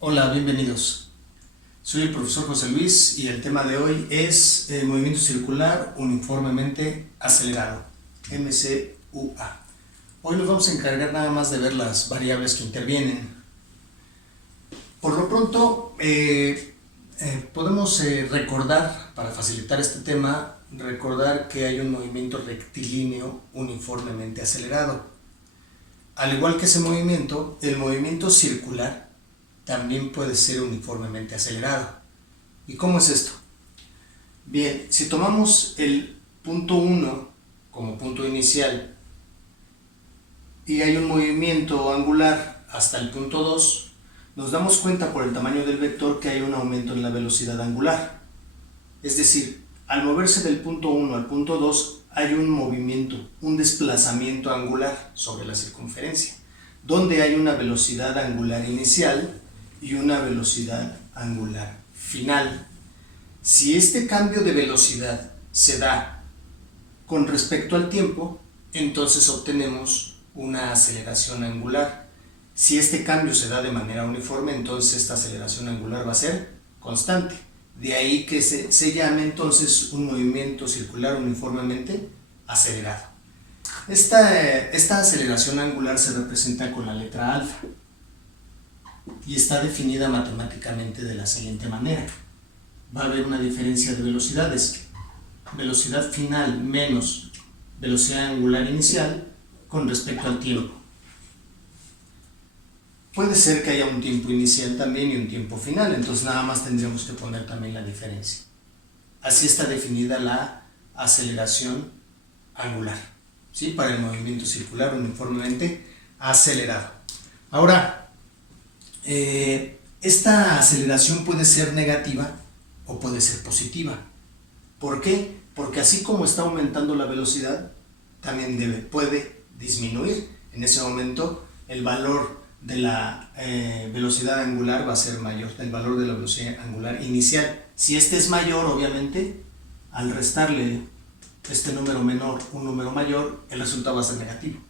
Hola, bienvenidos. Soy el profesor José Luis y el tema de hoy es movimiento circular uniformemente acelerado, MCUA. Hoy nos vamos a encargar nada más de ver las variables que intervienen. Por lo pronto, podemos recordar, para facilitar este tema, recordar que hay un movimiento rectilíneo uniformemente acelerado. Al igual que ese movimiento, el movimiento circular también puede ser uniformemente acelerado. ¿Y cómo es esto? Bien, si tomamos el punto 1 como punto inicial y hay un movimiento angular hasta el punto 2, nos damos cuenta por el tamaño del vector que hay un aumento en la velocidad angular. Es decir, al moverse del punto 1 al punto 2 hay un movimiento, un desplazamiento angular sobre la circunferencia, donde hay una velocidad angular inicial y una velocidad angular final. Si este cambio de velocidad se da con respecto al tiempo, entonces obtenemos una aceleración angular. Si este cambio se da de manera uniforme, entonces esta aceleración angular va a ser constante. De ahí que se llame entonces un movimiento circular uniformemente acelerado. Esta aceleración angular se representa con la letra alfa y está definida matemáticamente de la siguiente manera. Va a haber una diferencia de velocidades. Velocidad final menos velocidad angular inicial con respecto al tiempo. Puede ser que haya un tiempo inicial también y un tiempo final, entonces nada más tendríamos que poner también la diferencia. Así está definida la aceleración angular, ¿sí? Para el movimiento circular uniformemente acelerado. Ahora, esta aceleración puede ser negativa o puede ser positiva. ¿Por qué? Porque así como está aumentando la velocidad, también puede disminuir. En ese momento el valor de la velocidad angular va a ser mayor, el valor de la velocidad angular inicial. Si este es mayor, obviamente, al restarle este número menor un número mayor, el resultado va a ser negativo.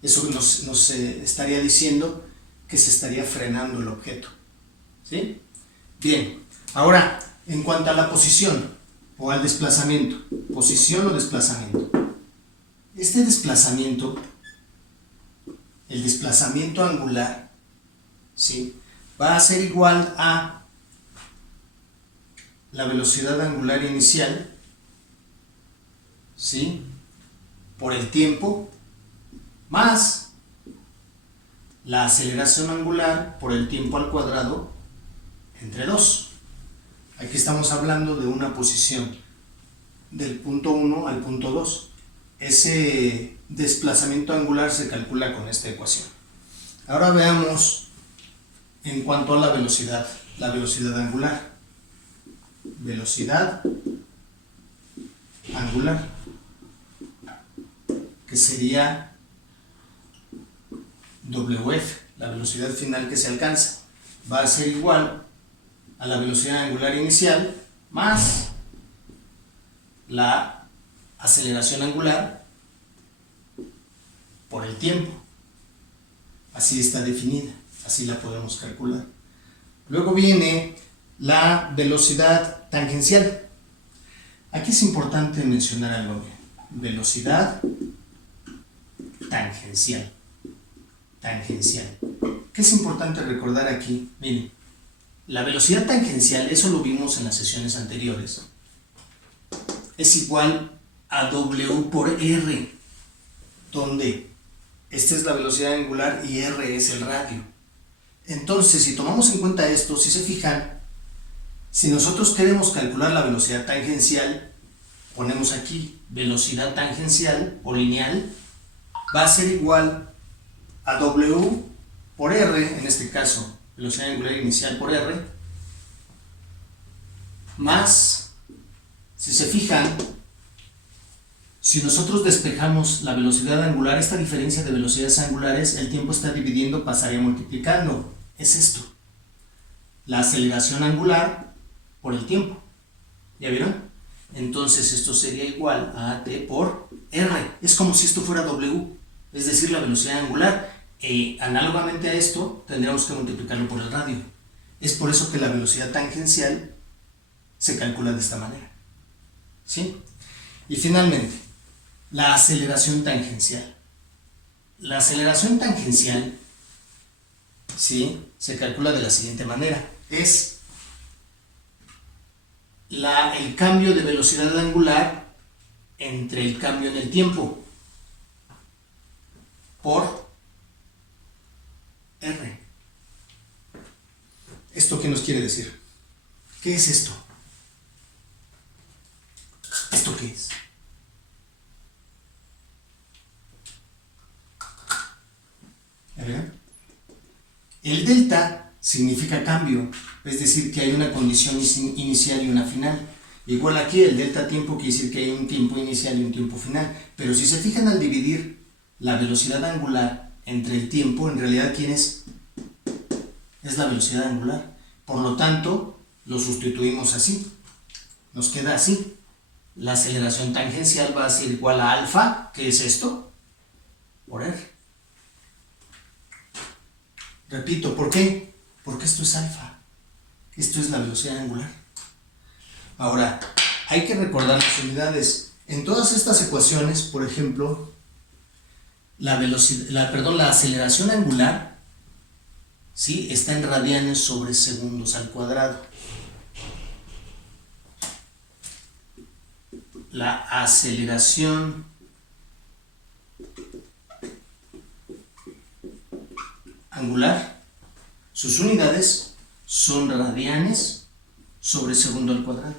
Eso nos estaría diciendo que se estaría frenando el objeto, ¿sí? Bien, ahora, en cuanto a la posición o al desplazamiento, posición o desplazamiento. Este desplazamiento, el desplazamiento angular, ¿sí?, va a ser igual a la velocidad angular inicial, ¿sí?, por el tiempo, más la aceleración angular por el tiempo al cuadrado entre 2. Aquí estamos hablando de una posición del punto 1 al punto 2. Ese desplazamiento angular se calcula con esta ecuación. Ahora veamos en cuanto a la velocidad angular. Velocidad angular, que sería WF, la velocidad final que se alcanza, va a ser igual a la velocidad angular inicial más la aceleración angular por el tiempo. Así está definida, así la podemos calcular. Luego viene la velocidad tangencial. Aquí es importante mencionar algo. Velocidad tangencial. ¿Qué es importante recordar aquí? Miren, la velocidad tangencial, eso lo vimos en las sesiones anteriores, es igual a W por R, donde esta es la velocidad angular y R es el radio. Entonces, si tomamos en cuenta esto, si se fijan, si nosotros queremos calcular la velocidad tangencial, ponemos aquí velocidad tangencial o lineal, va a ser igual a W por R, en este caso velocidad angular inicial por R, más, si se fijan, si nosotros despejamos la velocidad angular, esta diferencia de velocidades angulares, el tiempo está dividiendo, pasaría multiplicando. Es esto, la aceleración angular por el tiempo. ¿Ya vieron? Entonces esto sería igual a AT por R. Es como si esto fuera W, es decir, la velocidad angular. Análogamente a esto, tendríamos que multiplicarlo por el radio. Es por eso que la velocidad tangencial se calcula de esta manera. ¿Sí? Y finalmente, la aceleración tangencial. La aceleración tangencial, ¿sí?, se calcula de la siguiente manera. Es el cambio de velocidad angular entre el cambio en el tiempo por R. ¿Esto qué nos quiere decir? ¿Qué es esto? ¿Esto qué es? ¿Ya ven? El delta significa cambio, es decir, que hay una condición inicial y una final. Igual aquí el delta tiempo quiere decir que hay un tiempo inicial y un tiempo final. Pero si se fijan, al dividir la velocidad angular entre el tiempo, en realidad ¿quién es? Es la velocidad angular. Por lo tanto, lo sustituimos así. Nos queda así. La aceleración tangencial va a ser igual a alfa, ¿qué es esto? Por R. Repito, ¿por qué? Porque esto es alfa. Esto es la velocidad angular. Ahora, hay que recordar las unidades. En todas estas ecuaciones, por ejemplo, la aceleración angular, ¿sí?, está en radianes sobre segundos al cuadrado. La aceleración angular, sus unidades son radianes sobre segundo al cuadrado.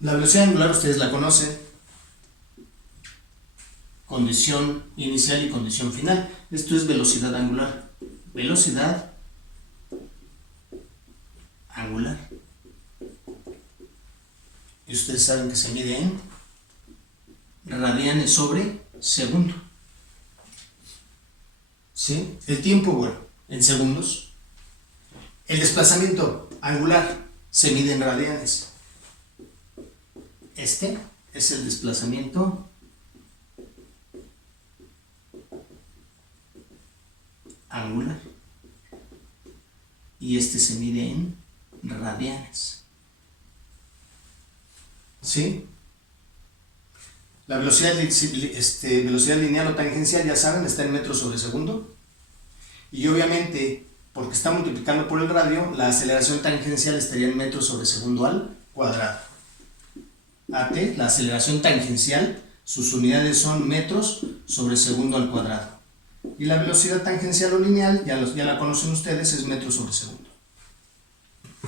La velocidad angular ustedes la conocen. Condición inicial y condición final. Esto es velocidad angular. Velocidad angular. Y ustedes saben que se mide en radianes sobre segundo. ¿Sí? El tiempo, bueno, en segundos. El desplazamiento angular se mide en radianes. Este es el desplazamiento angular. Y este se mide en radianes. ¿Sí? La velocidad lineal o tangencial, ya saben, está en metros sobre segundo. Y obviamente, porque está multiplicando por el radio, la aceleración tangencial estaría en metros sobre segundo al cuadrado. AT, la aceleración tangencial, sus unidades son metros sobre segundo al cuadrado. Y la velocidad tangencial o lineal, ya la conocen ustedes, es metros sobre segundo.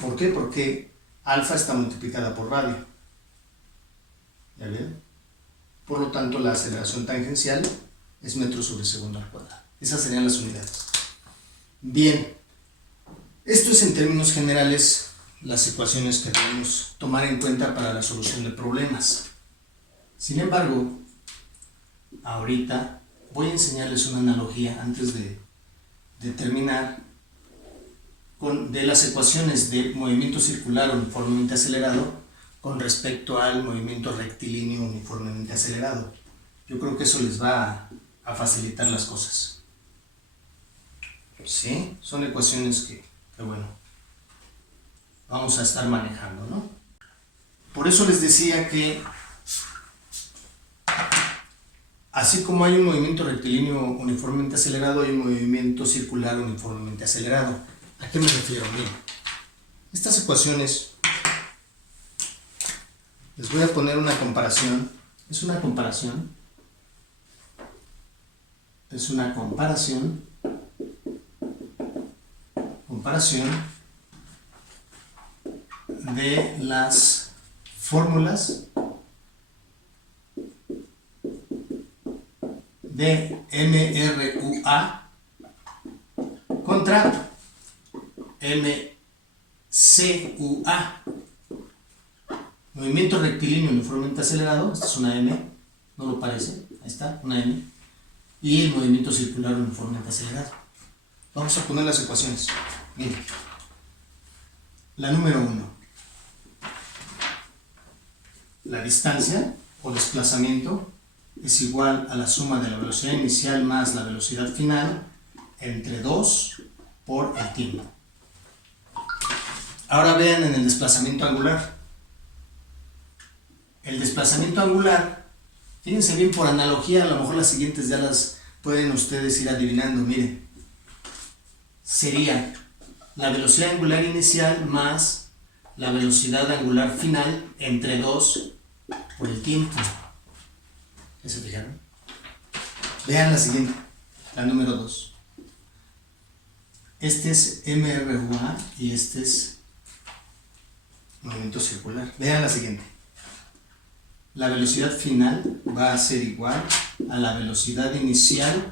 ¿Por qué? Porque alfa está multiplicada por radio. ¿Ya ven? Por lo tanto, la aceleración tangencial es metros sobre segundo al cuadrado. Esas serían las unidades. Bien, esto es en términos generales las ecuaciones que debemos tomar en cuenta para la solución de problemas. Sin embargo, ahorita voy a enseñarles una analogía antes de terminar de las ecuaciones de movimiento circular uniformemente acelerado con respecto al movimiento rectilíneo uniformemente acelerado. Yo creo que eso les va a facilitar las cosas. ¿Sí? Son ecuaciones que bueno, vamos a estar manejando, ¿no? Por eso les decía que así como hay un movimiento rectilíneo uniformemente acelerado, hay un movimiento circular uniformemente acelerado. ¿A qué me refiero? Bien, estas ecuaciones, les voy a poner una comparación. Es una comparación de las fórmulas de MRUA contra MCUA. Movimiento rectilíneo uniformemente acelerado, esta es una M, no lo parece, ahí está, una M, y el movimiento circular uniformemente acelerado. Vamos a poner las ecuaciones. Miren, la número 1, la distancia o desplazamiento es igual a la suma de la velocidad inicial más la velocidad final entre 2 por el tiempo. Ahora vean en el desplazamiento angular. El desplazamiento angular, fíjense bien, por analogía, a lo mejor las siguientes ya las pueden ustedes ir adivinando. Miren, sería la velocidad angular inicial más la velocidad angular final entre 2 por el tiempo. ¿Ya se fijaron? Vean la siguiente, la número 2. Este es MRUA y este es movimiento circular. Vean la siguiente. La velocidad final va a ser igual a la velocidad inicial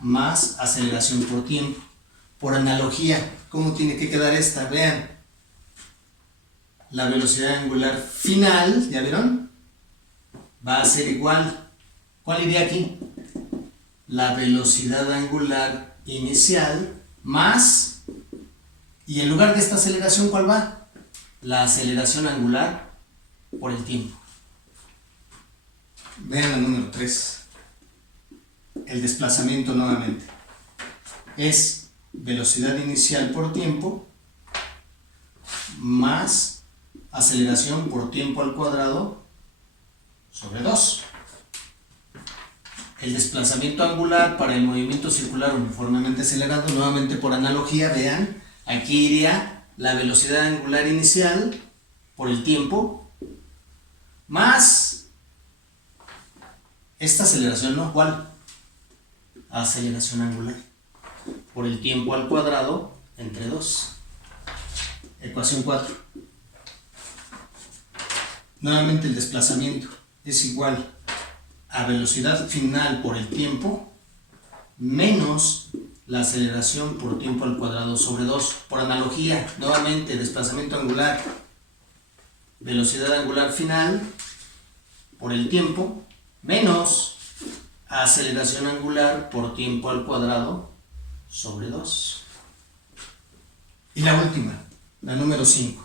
más aceleración por tiempo. Por analogía, ¿cómo tiene que quedar esta? Vean. La velocidad angular final, ¿ya vieron? Va a ser igual. ¿Cuál iría aquí? La velocidad angular inicial más, y en lugar de esta aceleración, ¿cuál va? La aceleración angular por el tiempo. Vean la número 3. El desplazamiento nuevamente. Es velocidad inicial por tiempo más aceleración por tiempo al cuadrado sobre 2. El desplazamiento angular para el movimiento circular uniformemente acelerado, nuevamente por analogía, vean, aquí iría la velocidad angular inicial por el tiempo más esta aceleración, ¿no? ¿Cuál? Aceleración angular por el tiempo al cuadrado entre 2. Ecuación 4. Nuevamente el desplazamiento es igual a velocidad final por el tiempo menos la aceleración por tiempo al cuadrado sobre 2. Por analogía, nuevamente desplazamiento angular, velocidad angular final por el tiempo menos aceleración angular por tiempo al cuadrado sobre 2. Y la última, la número 5.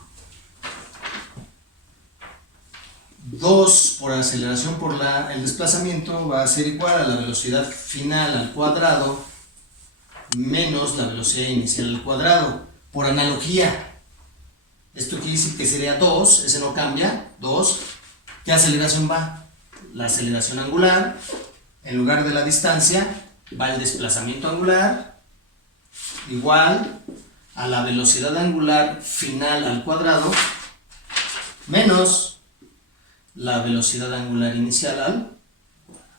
2 por aceleración por el desplazamiento va a ser igual a la velocidad final al cuadrado menos la velocidad inicial al cuadrado. Por analogía, esto quiere decir que sería 2, ese no cambia, 2. ¿Qué aceleración va? La aceleración angular, en lugar de la distancia, va el desplazamiento angular, igual a la velocidad angular final al cuadrado, menos la velocidad angular inicial al cuadrado.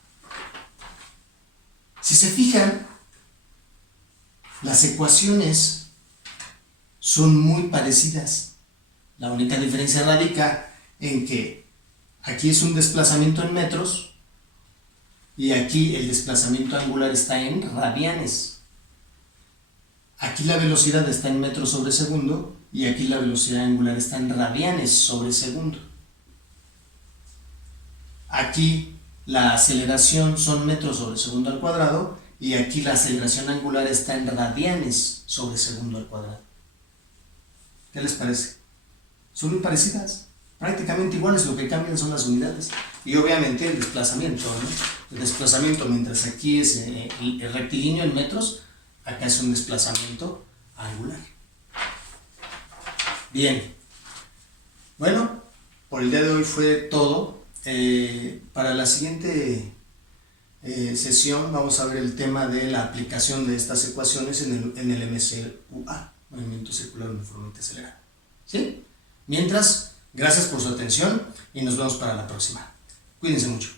Si se fijan, las ecuaciones son muy parecidas. La única diferencia radica en que aquí es un desplazamiento en metros y aquí el desplazamiento angular está en radianes. Aquí la velocidad está en metros sobre segundo y aquí la velocidad angular está en radianes sobre segundo. Aquí la aceleración son metros sobre segundo al cuadrado y aquí la aceleración angular está en radianes sobre segundo al cuadrado. ¿Qué les parece? Son muy parecidas, prácticamente iguales, lo que cambian son las unidades y obviamente el desplazamiento, ¿no? El desplazamiento, mientras aquí es el rectilíneo en metros, acá es un desplazamiento angular. Bien, bueno, por el día de hoy fue todo. Para la siguiente sesión vamos a ver el tema de la aplicación de estas ecuaciones en el MCUA, movimiento circular uniformemente acelerado. ¿Sí? Mientras, gracias por su atención y nos vemos para la próxima. Cuídense mucho.